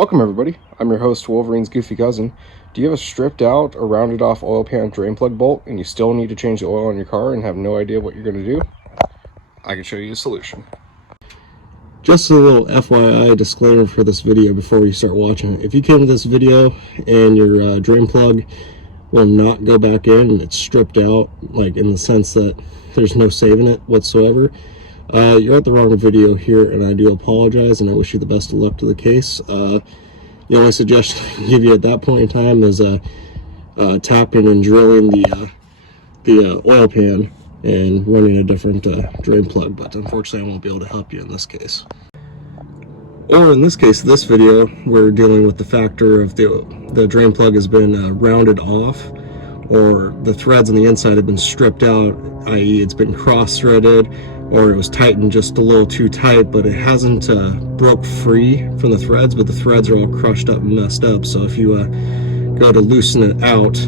Welcome everybody, I'm your host Wolverine's goofy cousin. Do you have a stripped out or rounded off oil pan drain plug bolt and you still need to change the oil on your car and have no idea what you're going to do? I can show you a solution. Just a little FYI disclaimer for this video before you start watching it. If you came to this video and your drain plug will not go back in and it's stripped out, like in the sense that there's no saving it whatsoever, you're at the wrong video here, and I do apologize, and I wish you the best of luck to the case. The only suggestion I can give you at that point in time is tapping and drilling the oil pan and running a different drain plug, but unfortunately I won't be able to help you in this case. Or in this case, this video, we're dealing with the factor of the drain plug has been rounded off, or the threads on the inside have been stripped out, i.e. it's been cross-threaded, or it was tightened just a little too tight, but it hasn't broke free from the threads, but the threads are all crushed up and messed up. So if you go to loosen it out,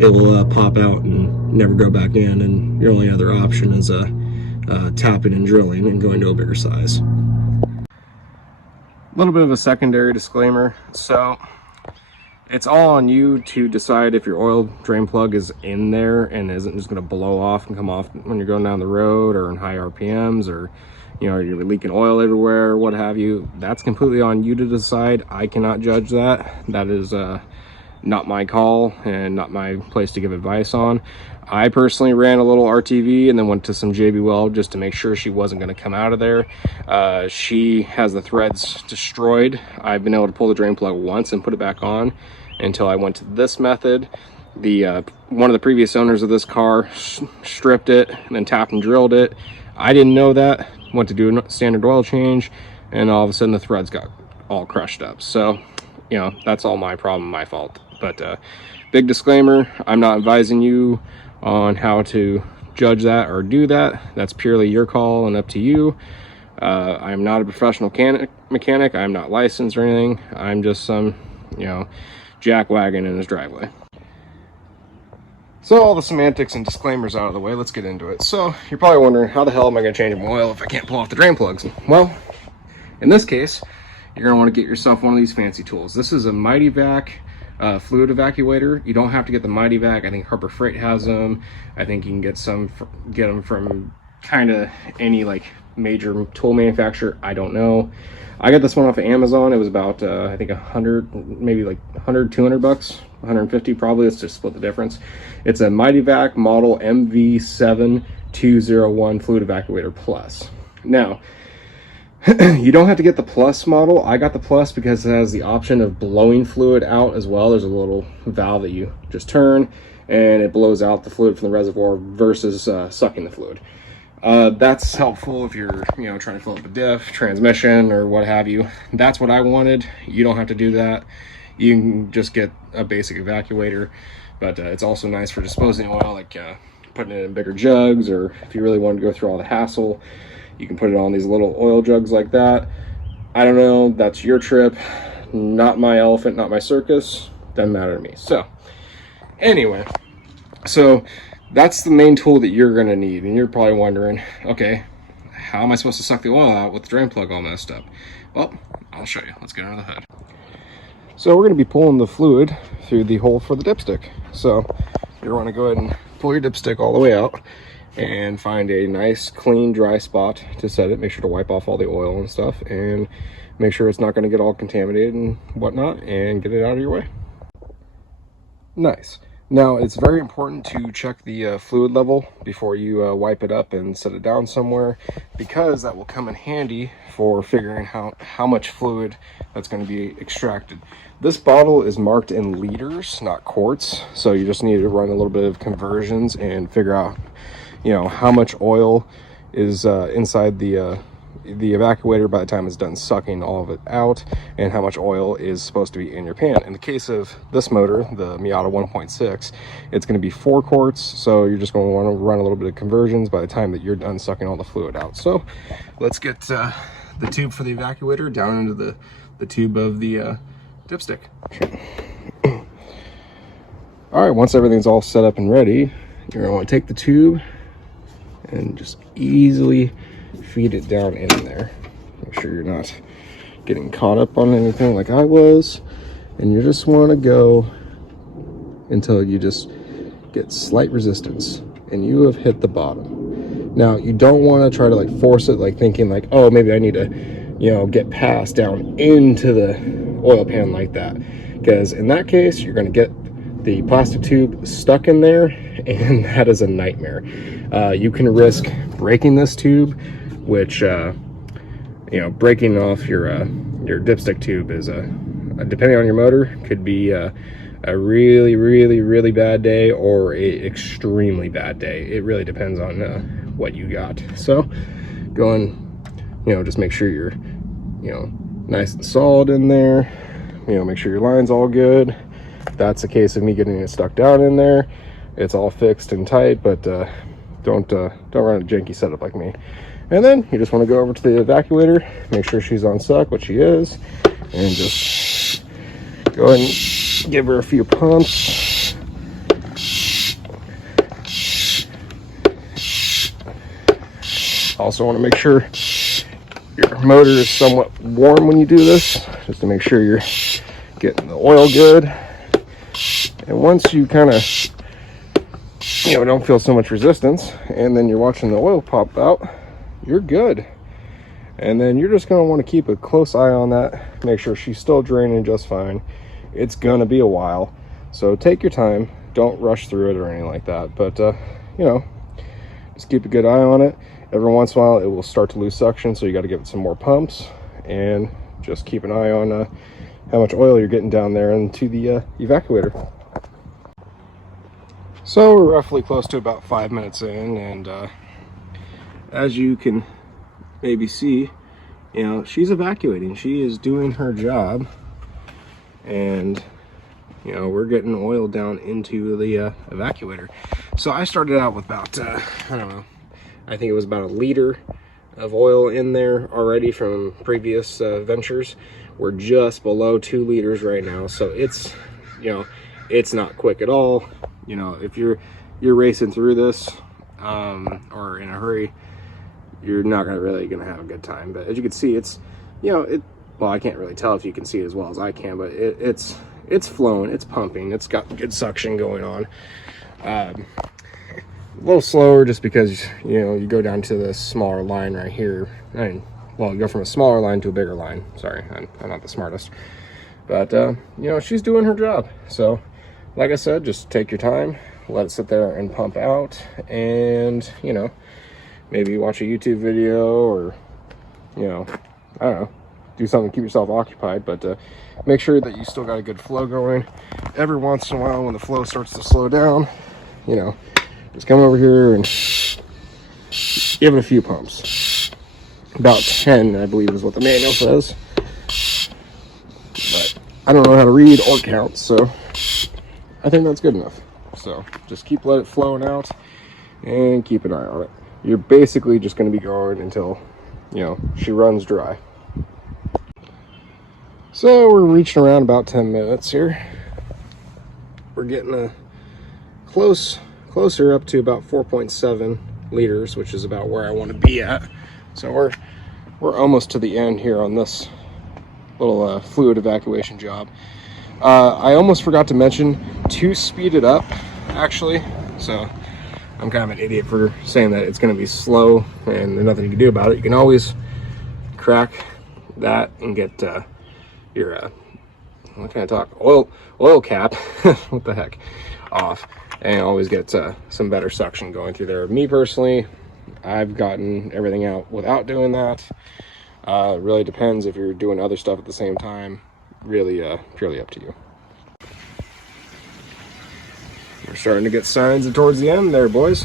it will pop out and never go back in, and your only other option is tapping and drilling and going to a bigger size. A little bit of a secondary disclaimer. So it's all on you to decide if your oil drain plug is in there and isn't just going to blow off and come off when you're going down the road or in high RPMs, or you're leaking oil everywhere or what have you. That's completely on you to decide. I cannot judge that. That is not my call and not my place to give advice on. I personally ran a little RTV and then went to some JB Weld just to make sure she wasn't going to come out of there. She has the threads destroyed. I've been able to pull the drain plug once and put it back on until I went to this method. One of the previous owners of this car stripped it and then tapped and drilled it. I didn't know that. Went to do a standard oil change, and all of a sudden the threads got all crushed up. So that's all my problem, my fault. But big disclaimer, I'm not advising you on how to judge that or do that. That's purely your call and up to you. I am not a professional mechanic. I'm not licensed or anything. I'm just some jack wagon in his driveway. So all the semantics and disclaimers out of the way, let's get into it. So you're probably wondering, how the hell am I going to change my oil if I can't pull off the drain plugs? Well, in this case, you're going to want to get yourself one of these fancy tools. This is a Mighty Vac fluid evacuator. You don't have to get the Mighty Vac. I think Harbor Freight has them. I think you can get them from kind of any major tool manufacturer. I don't know. I got this one off of Amazon. It was about I think 100, maybe 100, 200 bucks, 150 probably. Let's just split the difference. It's a Mighty Vac model MV7201 fluid evacuator plus. Now, you don't have to get the plus model. I got the plus because it has the option of blowing fluid out as well. There's a little valve that you just turn and it blows out the fluid from the reservoir versus sucking the fluid. That's helpful if you're trying to fill up a diff, transmission, or what have you. That's what I wanted. You don't have to do that. You can just get a basic evacuator, but it's also nice for disposing oil, like putting it in bigger jugs, or if you really want to go through all the hassle, you can put it on these little oil jugs like that. I don't know, that's your trip, not my elephant, not my circus. Doesn't matter to me. So anyway, that's the main tool that you're going to need. And you're probably wondering, okay, how am I supposed to suck the oil out with the drain plug all messed up? Well, I'll show you. Let's get under the hood. So we're going to be pulling the fluid through the hole for the dipstick. So you want to go ahead and pull your dipstick all the way out and find a nice, clean, dry spot to set it. Make sure to wipe off all the oil and stuff, and make sure it's not going to get all contaminated and whatnot, and get it out of your way. Nice. Now, it's very important to check the fluid level before you wipe it up and set it down somewhere, because that will come in handy for figuring out how much fluid that's going to be extracted. This bottle is marked in liters, not quarts, so you just need to run a little bit of conversions and figure out how much oil is inside the evacuator by the time it's done sucking all of it out, and how much oil is supposed to be in your pan. In the case of this motor, the Miata 1.6, it's going to be 4 quarts, so you're just going to want to run a little bit of conversions by the time that you're done sucking all the fluid out. So let's get the tube for the evacuator down into the tube of the dipstick. All right, once everything's all set up and ready, you're going to want to take the tube and just easily feed it down in there. Make sure you're not getting caught up on anything like I was, and you just want to go until you just get slight resistance and you have hit the bottom. Now, you don't want to try to like force it, like thinking like, oh, maybe I need to, you know, get past down into the oil pan like that, because in that case you're going to get the plastic tube stuck in there, and that is a nightmare. You can risk breaking this tube, which you know, breaking off your dipstick tube is depending on your motor, could be a really bad day or a extremely bad day. It really depends on what you got. So go and, you know, just make sure you're, you know, nice and solid in there. You know, make sure your line's all good. That's a case of me getting it stuck down in there. It's all fixed and tight, but don't run a janky setup like me. And then you just want to go over to the evacuator, make sure she's on suck, which she is, and just go ahead and give her a few pumps. Also want to make sure your motor is somewhat warm when you do this, just to make sure you're getting the oil good. And once you kind of, you know, don't feel so much resistance, and then you're watching the oil pop out, you're good. And then you're just going to want to keep a close eye on that, make sure she's still draining just fine. It's going to be a while, so take your time, don't rush through it or anything like that. But you know, just keep a good eye on it. Every once in a while it will start to lose suction, so you got to give it some more pumps, and just keep an eye on how much oil you're getting down there into the evacuator. So we're roughly close to about 5 minutes in, and as you can maybe see, you know, she's evacuating. She is doing her job, and you know, we're getting oil down into the evacuator. So I started out with about I don't know, I think it was about 1 liter of oil in there already from previous ventures. We're just below 2 liters right now, so it's, you know, it's not quick at all. You know, if you're racing through this or in a hurry, you're not really gonna have a good time. But as you can see, it's, you know, well, I can't really tell if you can see it as well as I can, but it's flowing, it's pumping, it's got good suction going on. A little slower just because, you know, you go down to the smaller line right here. Well, you go from a smaller line to a bigger line. Sorry, I'm not the smartest, but you know, she's doing her job. So like I said, just take your time, let it sit there and pump out, and, you know, maybe watch a YouTube video, or, you know, I don't know, do something to keep yourself occupied. But make sure that you still got a good flow going. Every once in a while when the flow starts to slow down, you know, just come over here and give it a few pumps. About 10, I believe, is what the manual says. But I don't know how to read or count, so I think that's good enough. So just let it flowing out and keep an eye on it. You're basically just going to be going until, you know, she runs dry. So we're reaching around about 10 minutes here. We're getting closer up to about 4.7 liters, which is about where I want to be at. So we're almost to the end here on this little fluid evacuation job. I almost forgot to mention to speed it up, actually. So I'm kind of an idiot for saying that it's going to be slow and there's nothing you can do about it. You can always crack that and get your what can I talk, oil cap what the heck, off, and always get some better suction going through there. Me personally, I've gotten everything out without doing that. It really depends if you're doing other stuff at the same time. Really purely up to you. We're starting to get signs of towards the end there, boys.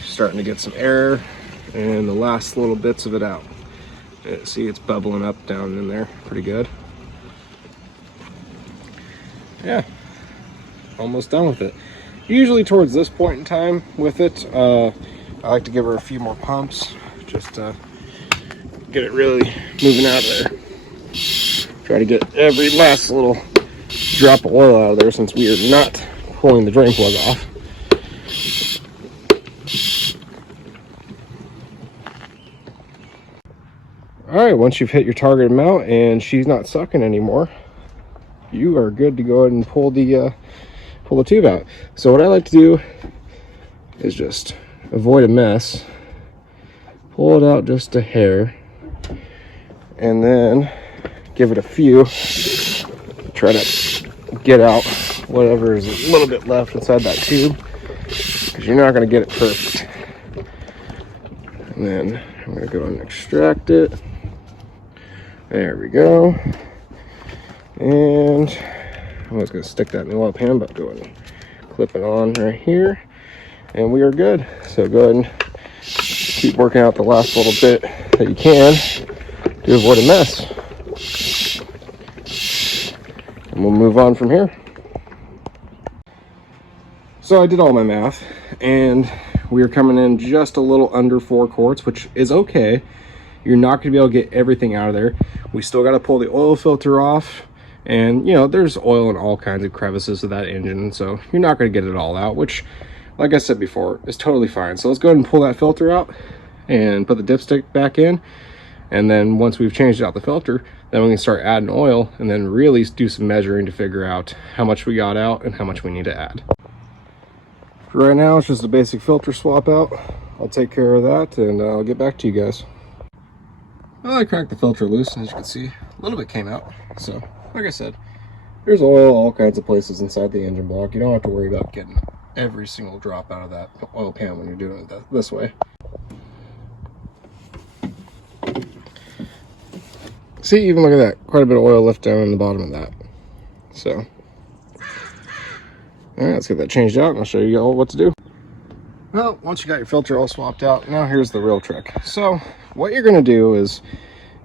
Starting to get some air and the last little bits of it out. See, it's bubbling up down in there pretty good. Yeah, almost done with it. Usually towards this point in time with it, I like to give her a few more pumps, just to get it really moving out of there. Try to get every last little drop of oil out of there, since we are not pulling the drain plug off. All right, once you've hit your target amount and she's not sucking anymore, you are good to go ahead and pull the tube out. So what I like to do is just avoid a mess, pull it out just a hair, and then give it a few, try to get out whatever is a little bit left inside that tube, because you're not going to get it perfect. And then I'm going to go and extract it. There we go. And I was going to stick that in the oil pan, but go ahead and clip it on right here, and we are good. So go ahead and keep working out the last little bit that you can to avoid a mess. And we'll move on from here. So I did all my math, and we are coming in just a little under 4 quarts, which is okay. You're not going to be able to get everything out of there. We still got to pull the oil filter off, and you know, there's oil in all kinds of crevices of that engine, so you're not going to get it all out, which, like I said before, is totally fine. So let's go ahead and pull that filter out and put the dipstick back in, and then once we've changed out the filter, then we can start adding oil and then really do some measuring to figure out how much we got out and how much we need to add. For right now, it's just a basic filter swap out. I'll take care of that and I'll get back to you guys. Well, I cracked the filter loose, and as you can see, a little bit came out. So, like I said, there's oil all kinds of places inside the engine block. You don't have to worry about getting every single drop out of that oil pan when you're doing it this way. See, even look at that, quite a bit of oil left down in the bottom of that. So, all right, let's get that changed out and I'll show you all what to do. Well, once you got your filter all swapped out, now here's the real trick. So what you're gonna do is,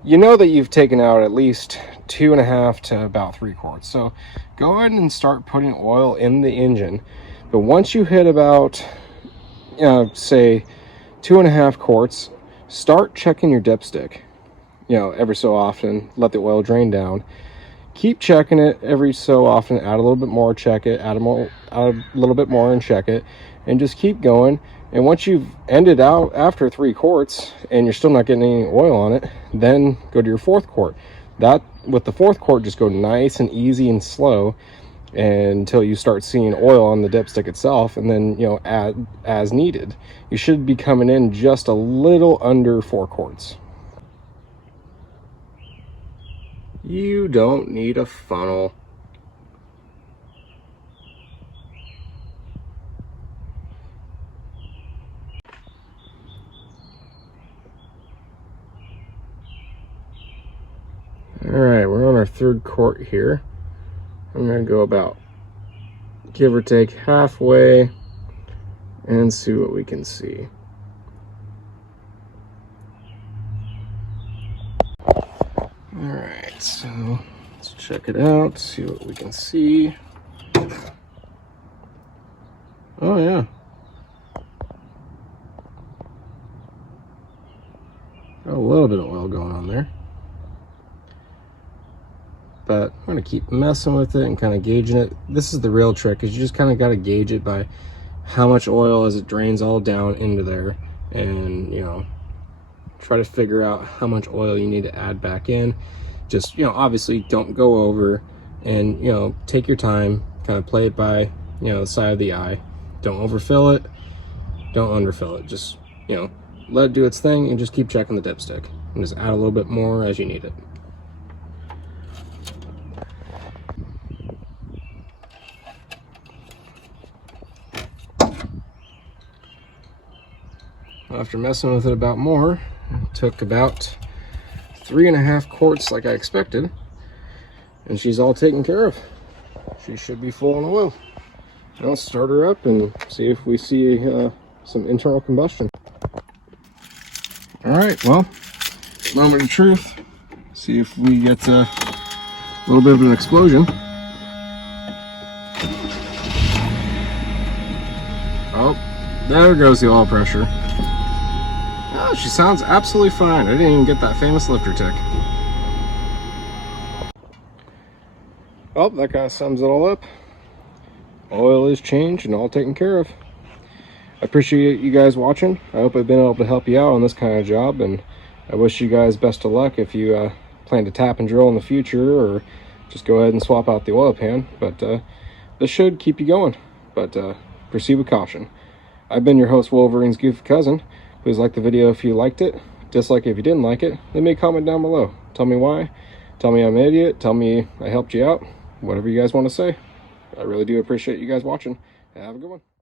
you know that you've taken out at least 2.5 to about 3 quarts. So go ahead and start putting oil in the engine. But once you hit about, say 2.5 quarts, start checking your dipstick. You know, every so often, let the oil drain down. Keep checking it every so often, add a little bit more, check it, add a little bit more and check it, and just keep going. And once you've ended out after 3 quarts and you're still not getting any oil on it, then go to your 4th quart. That, with the 4th quart, just go nice and easy and slow until you start seeing oil on the dipstick itself, and then, you know, add as needed. You should be coming in just a little under 4 quarts. You don't need a funnel. All right, we're on our 3rd quart here. I'm gonna go about, give or take, halfway and see what we can see. All right, so let's check it out, see what we can see. Oh yeah. Got a little bit of oil going on there. But I'm gonna keep messing with it and kind of gauging it. This is the real trick, is you just kind of got to gauge it by how much oil as it drains all down into there, and, you know, try to figure out how much oil you need to add back in. Just, you know, obviously don't go over, and, you know, take your time, kind of play it by, you know, the side of the eye. Don't overfill it, don't underfill it. Just, you know, let it do its thing and just keep checking the dipstick and just add a little bit more as you need it. After messing with it about more, it took about 3.5 quarts like I expected, and she's all taken care of. She should be full on oil. Now let's start her up and see if we see some internal combustion. All right, well, moment of truth. See if we get a little bit of an explosion. Oh, there goes the oil pressure. Oh, she sounds absolutely fine. I didn't even get that famous lifter tick. Well, that kind of sums it all up. Oil is changed and all taken care of. I appreciate you guys watching. I hope I've been able to help you out on this kind of job, and I wish you guys best of luck if you plan to tap and drill in the future, or just go ahead and swap out the oil pan. But this should keep you going, but proceed with caution. I've been your host, Wolverine's Goofy Cousin. Please like the video if you liked it, dislike it if you didn't like it, leave me a comment down below. Tell me why, tell me I'm an idiot, tell me I helped you out, whatever you guys want to say. I really do appreciate you guys watching. Have a good one.